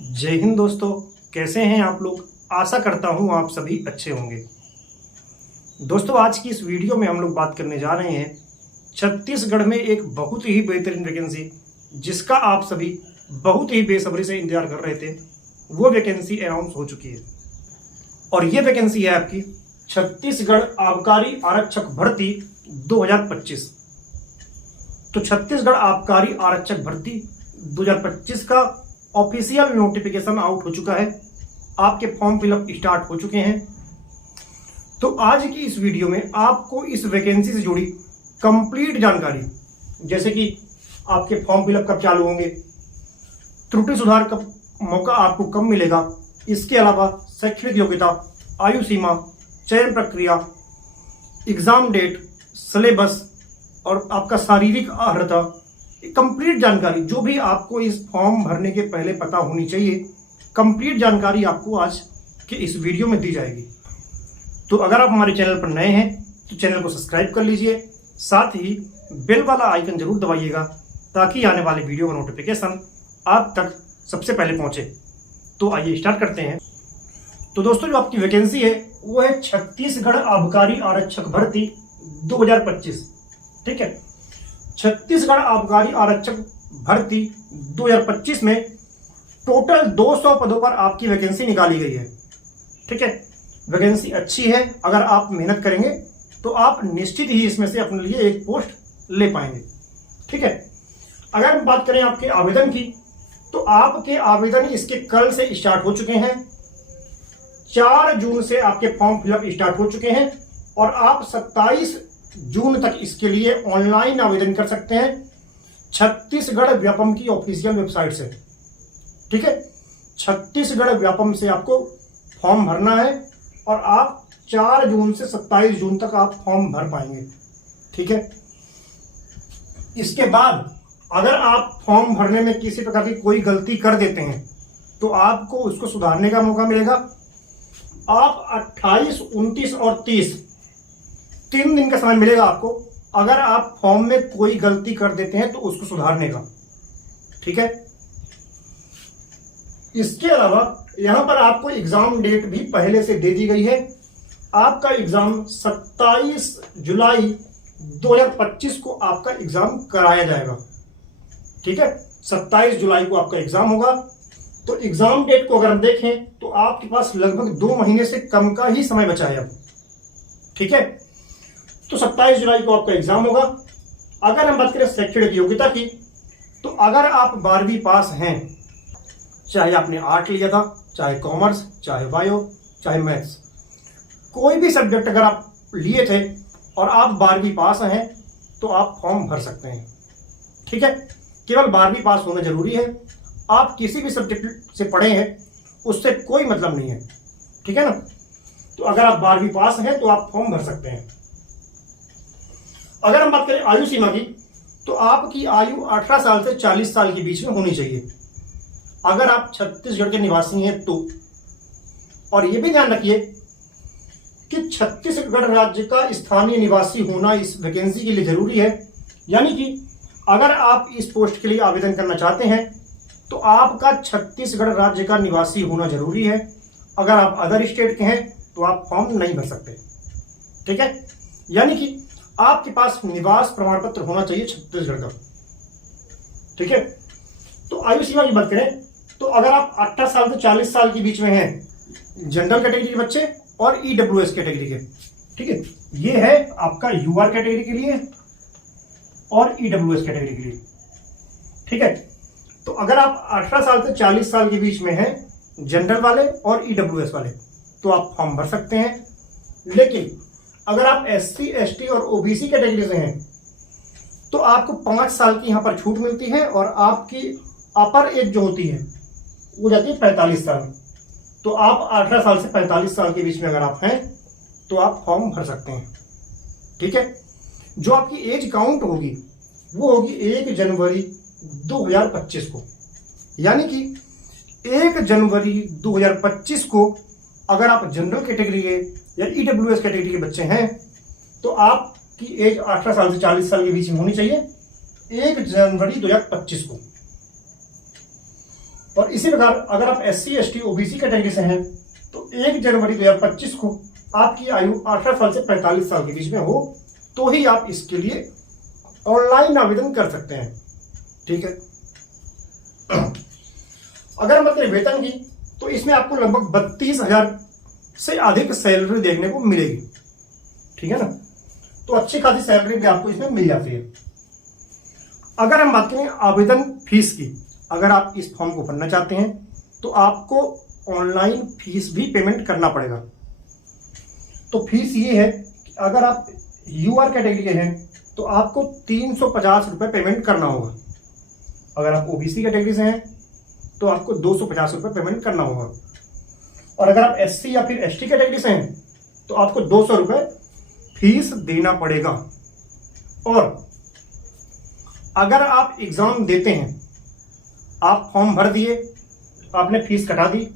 जय हिंद दोस्तों, कैसे हैं आप लोग। आशा करता हूं आप सभी अच्छे होंगे। दोस्तों, आज की इस वीडियो में हम लोग बात करने जा रहे हैं छत्तीसगढ़ में एक बहुत ही बेहतरीन वैकेंसी, जिसका आप सभी बहुत ही बेसब्री से इंतजार कर रहे थे। वो वैकेंसी अनाउंस हो चुकी है और ये वैकेंसी है आपकी छत्तीसगढ़ आबकारी आरक्षक भर्ती 2025। तो छत्तीसगढ़ आबकारी आरक्षक भर्ती 2025 का ऑफिशियल नोटिफिकेशन आउट हो चुका है। आपके फॉर्म फिलअप स्टार्ट हो चुके हैं। तो आज की इस वीडियो में आपको इस वैकेंसी से जुड़ी कंप्लीट जानकारी, जैसे कि आपके फॉर्म फिलअप कब चालू होंगे, त्रुटि सुधार का मौका आपको कब मिलेगा, इसके अलावा शैक्षणिक योग्यता, आयु सीमा, चयन प्रक्रिया, एग्जाम डेट, सिलेबस और आपका शारीरिक अर्हता, कंप्लीट जानकारी जो भी आपको इस फॉर्म भरने के पहले पता होनी चाहिए, कंप्लीट जानकारी आपको आज के इस वीडियो में दी जाएगी। तो अगर आप हमारे चैनल पर नए हैं तो चैनल को सब्सक्राइब कर लीजिए, साथ ही बेल वाला आइकन जरूर दबाइएगा ताकि आने वाले वीडियो का नोटिफिकेशन आप तक सबसे पहले पहुंचे। तो आइए स्टार्ट करते हैं। तो दोस्तों, जो आपकी वैकेंसी है वो है छत्तीसगढ़ आबकारी आरक्षक भर्ती 2025। ठीक है, छत्तीसगढ़ आबकारी आरक्षक भर्ती 2025 में टोटल 200 पदों पर आपकी वैकेंसी निकाली गई है। ठीक है, वैकेंसी अच्छी है। अगर आप मेहनत करेंगे तो आप निश्चित ही इसमें से अपने लिए एक पोस्ट ले पाएंगे। ठीक है, अगर हम बात करें आपके आवेदन की, तो आपके आवेदन इसके कल से स्टार्ट हो चुके हैं। 4 जून से आपके फॉर्म फिलअप स्टार्ट हो चुके हैं और आप 27 जून तक इसके लिए ऑनलाइन आवेदन कर सकते हैं छत्तीसगढ़ व्यापम की ऑफिशियल वेबसाइट से। ठीक है, छत्तीसगढ़ व्यापम से आपको फॉर्म भरना है और आप 4 जून से 27 जून तक आप फॉर्म भर पाएंगे। ठीक है, इसके बाद अगर आप फॉर्म भरने में किसी प्रकार की कोई गलती कर देते हैं तो आपको उसको सुधारने का मौका मिलेगा। आप 28, 29 और 30 3 दिन का समय मिलेगा आपको, अगर आप फॉर्म में कोई गलती कर देते हैं तो उसको सुधारने का। ठीक है, इसके अलावा यहां पर आपको एग्जाम डेट भी पहले से दे दी गई है। आपका एग्जाम 27 जुलाई 2025 को आपका एग्जाम कराया जाएगा। ठीक है, 27 जुलाई को आपका एग्जाम होगा। तो एग्जाम डेट को अगर हम देखें तो आपके पास लगभग 2 महीने से कम का ही समय बचा है अब। ठीक है, तो 27 जुलाई को आपका एग्जाम होगा। अगर हम बात करें शैक्षणिक योग्यता की, तो अगर आप 12वीं पास हैं, चाहे आपने आर्ट लिया था, चाहे कॉमर्स, चाहे बायो, चाहे मैथ्स, कोई भी सब्जेक्ट अगर आप लिए थे और आप 12वीं पास हैं तो आप फॉर्म भर सकते हैं। ठीक है, केवल 12वीं पास होना जरूरी है। आप किसी भी सब्जेक्ट से पढ़े हैं उससे कोई मतलब नहीं है। ठीक है ना, तो अगर आप 12वीं पास हैं तो आप फॉर्म भर सकते हैं। अगर हम बात करें आयु सीमा की, तो आपकी आयु 18 साल से 40 साल के बीच में होनी चाहिए अगर आप छत्तीसगढ़ के निवासी हैं तो। और यह भी ध्यान रखिए कि छत्तीसगढ़ राज्य का स्थानीय निवासी होना इस वैकेंसी के लिए जरूरी है। यानी कि अगर आप इस पोस्ट के लिए आवेदन करना चाहते हैं तो आपका छत्तीसगढ़ राज्य का निवासी होना जरूरी है। अगर आप अदर स्टेट के हैं तो आप फॉर्म नहीं भर सकते। ठीक है, यानी कि आपके पास निवास प्रमाण पत्र होना चाहिए छत्तीसगढ़ का। ठीक है, तो आयु सीमा की बात करें तो अगर आप 18 साल से 40 साल के बीच में हैं, जनरल कैटेगरी के बच्चे और ईडब्ल्यूएस कैटेगरी के, ठीक है, ये है आपका यूआर कैटेगरी के लिए और ईडब्ल्यूएस कैटेगरी के लिए। ठीक है, तो अगर आप 18 साल से 40 साल के बीच में हैं, जनरल वाले और ईडब्ल्यूएस वाले, तो आप फॉर्म भर सकते हैं। लेकिन अगर आप एससी, एसटी और ओबीसी कैटेगरी से हैं तो आपको 5 साल की यहां पर छूट मिलती है और आपकी अपर एज जो होती है वो जाती है 45 साल। तो आप 18 साल से 45 साल के बीच में अगर आप हैं तो आप फॉर्म भर सकते हैं। ठीक है, जो आपकी एज काउंट होगी वो होगी 1 जनवरी 2025 को। यानी कि 1 जनवरी 2025 को अगर आप जनरल कैटेगरी के या ईडब्ल्यूएस कैटेगरी के बच्चे हैं तो आपकी एज 18 साल से 40 साल के बीच में होनी चाहिए 1 जनवरी 2025 को। और इसी प्रकार अगर आप SC ST OBC कैटेगरी से हैं तो 1 जनवरी 2025 को आपकी आयु 18 साल से 45 साल के बीच में हो तो ही आप इसके लिए ऑनलाइन आवेदन कर सकते हैं। ठीक है। अगर हम बात करें वेतन की तो इसमें आपको लगभग 32,000 से अधिक सैलरी देखने को मिलेगी। ठीक है ना, तो अच्छी खासी सैलरी भी आपको इसमें मिल जाती है। अगर हम बात करें आवेदन फीस की, अगर आप इस फॉर्म को भरना चाहते हैं तो आपको ऑनलाइन फीस भी पेमेंट करना पड़ेगा। तो फीस ये है कि अगर आप UR कैटेगरी के हैं तो आपको 350 रुपये पेमेंट करना होगा। अगर आप OBC कैटेगरी से हैं तो आपको 250 रुपये पेमेंट करना होगा। और अगर आप SC या फिर ST कैटेगरी से हैं तो आपको 200 रुपये फीस देना पड़ेगा। और अगर आप एग्जाम देते हैं, आप फॉर्म भर दिए, आपने फीस कटा दी,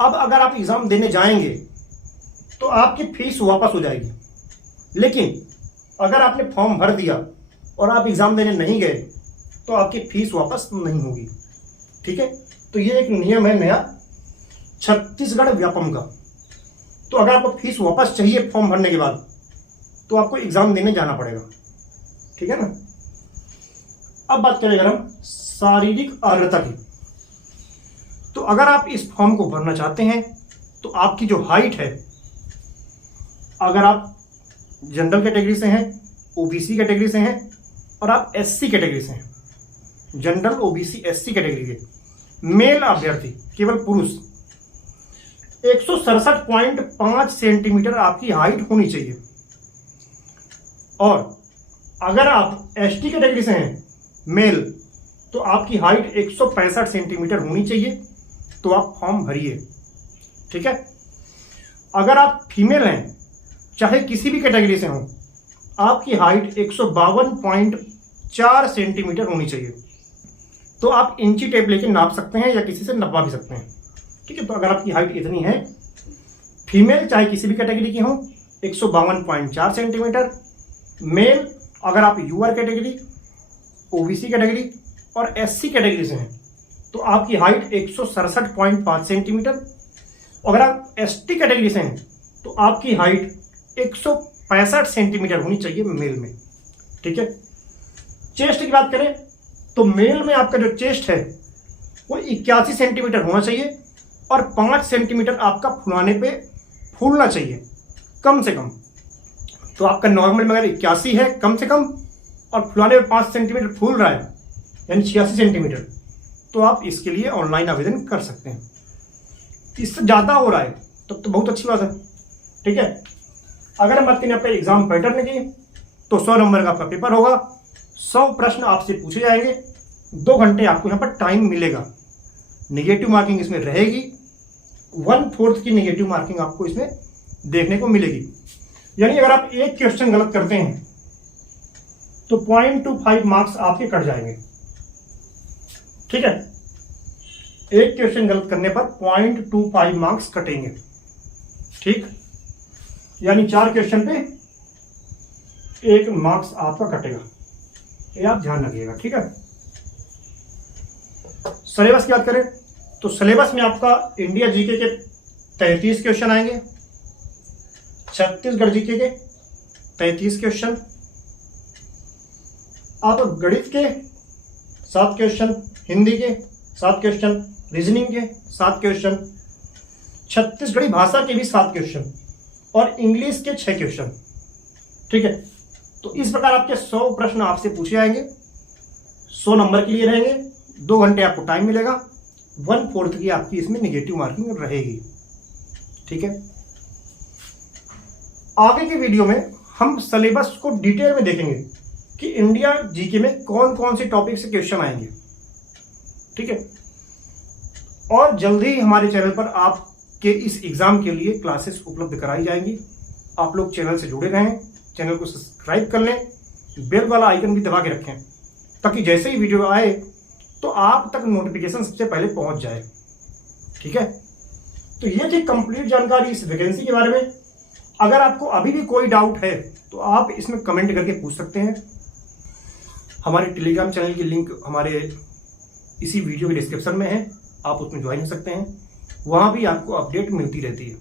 अब अगर आप एग्जाम देने जाएंगे तो आपकी फीस वापस हो जाएगी। लेकिन अगर आपने फॉर्म भर दिया और आप एग्जाम देने नहीं गए तो आपकी फीस वापस नहीं होगी। ठीक है, तो ये एक नियम है नया छत्तीसगढ़ व्यापम का। तो अगर आपको फीस वापस चाहिए फॉर्म भरने के बाद तो आपको एग्जाम देने जाना पड़ेगा। ठीक है ना। अब बात करें अगर हम शारीरिक अर्हता की, तो अगर आप इस फॉर्म को भरना चाहते हैं तो आपकी जो हाइट है, अगर आप जनरल कैटेगरी से हैं, OBC कैटेगरी से हैं और आप SC कैटेगरी से हैं, जनरल OBC SC कैटेगरी के मेल अभ्यर्थी केवल पुरुष 167.5 सेंटीमीटर आपकी हाइट होनी चाहिए। और अगर आप ST कैटेगरी से हैं मेल तो आपकी हाइट 165 सेंटीमीटर होनी चाहिए, तो आप फॉर्म भरिए। ठीक है। अगर आप फीमेल हैं, चाहे किसी भी कैटेगरी से हो, आपकी हाइट 152.4 सेंटीमीटर होनी चाहिए, तो आप इंची टेप लेके नाप सकते हैं या किसी से नपवा भी सकते हैं। ठीक है। तो अगर आपकी हाइट इतनी है, फीमेल चाहे किसी भी कैटेगरी की हो 152.4 सेंटीमीटर, मेल अगर आप UR कैटेगरी, OBC कैटेगरी और SC कैटेगरी से हैं तो आपकी हाइट 167.5 सेंटीमीटर। अगर आप ST कैटेगरी से हैं तो आपकी हाइट 165 सेंटीमीटर होनी चाहिए मेल में। ठीक है। चेस्ट की बात करें तो मेल में आपका जो चेस्ट है वो 81 सेंटीमीटर होना चाहिए और 5 सेंटीमीटर आपका फुलाने पे फूलना चाहिए कम से कम। तो आपका नॉर्मल में अगर 81 है कम से कम और फुलाने पे 5 सेंटीमीटर फूल रहा है यानी 86 सेंटीमीटर, तो आप इसके लिए ऑनलाइन आवेदन कर सकते हैं। इससे ज़्यादा हो रहा है तब तो बहुत अच्छी बात है। ठीक है। अगर हम बात करें आपका एग्जाम पैटर्न की तो 100 नंबर का आपका पेपर होगा, 100 प्रश्न आपसे पूछे जाएंगे, 2 घंटे आपको यहाँ पर टाइम मिलेगा। नेगेटिव मार्किंग इसमें रहेगी, 1/4 की नेगेटिव मार्किंग आपको इसमें देखने को मिलेगी। यानी अगर आप एक क्वेश्चन गलत करते हैं तो 0.25 मार्क्स आपके कट जाएंगे। ठीक है। एक क्वेश्चन गलत करने पर 0.25 मार्क्स कटेंगे। ठीक, यानी 4 क्वेश्चन पे 1 मार्क्स आपका कटेगा, ये आप ध्यान रखिएगा। ठीक है। सिलेबस की बात करें तो सिलेबस में आपका इंडिया जीके के 33 क्वेश्चन आएंगे, छत्तीसगढ़ जीके के 33 क्वेश्चन, आप गणित के 7 क्वेश्चन, हिंदी के 7 क्वेश्चन, रीजनिंग के 7 क्वेश्चन, छत्तीसगढ़ी भाषा के भी 7 क्वेश्चन और इंग्लिश के 6 क्वेश्चन। ठीक है। तो इस प्रकार आपके 100 प्रश्न आपसे पूछे जाएंगे, 100 नंबर के लिए रहेंगे, 2 घंटे आपको टाइम मिलेगा, 1/4 की आपकी इसमें निगेटिव मार्किंग रहेगी। ठीक है। आगे की वीडियो में हम सिलेबस को डिटेल में देखेंगे कि इंडिया जीके में कौन कौन से टॉपिक से क्वेश्चन आएंगे। ठीक है। और जल्दी ही हमारे चैनल पर आपके इस एग्जाम के लिए क्लासेस उपलब्ध कराई जाएंगी। आप लोग चैनल से जुड़े रहें, चैनल को सब्सक्राइब कर लें, बेल वाला आइकन भी दबा के रखें ताकि जैसे ही वीडियो आए तो आप तक नोटिफिकेशन सबसे पहले पहुंच जाए। ठीक है। तो ये थी कंप्लीट जानकारी इस वैकेंसी के बारे में। अगर आपको अभी भी कोई डाउट है तो आप इसमें कमेंट करके पूछ सकते हैं। हमारे टेलीग्राम चैनल की लिंक हमारे इसी वीडियो के डिस्क्रिप्शन में है, आप उसमें ज्वाइन हो सकते हैं। वहाँ भी आपको अपडेट मिलती रहती है,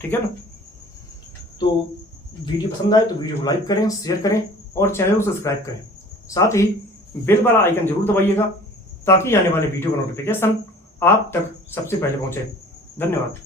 ठीक है ना। तो वीडियो पसंद आए तो वीडियो को लाइक करें, शेयर करें और चैनल को सब्सक्राइब करें। साथ ही बेल वाला आइकन जरूर दबाइएगा ताकि आने वाले वीडियो का नोटिफिकेशन आप तक सबसे पहले पहुंचे। धन्यवाद।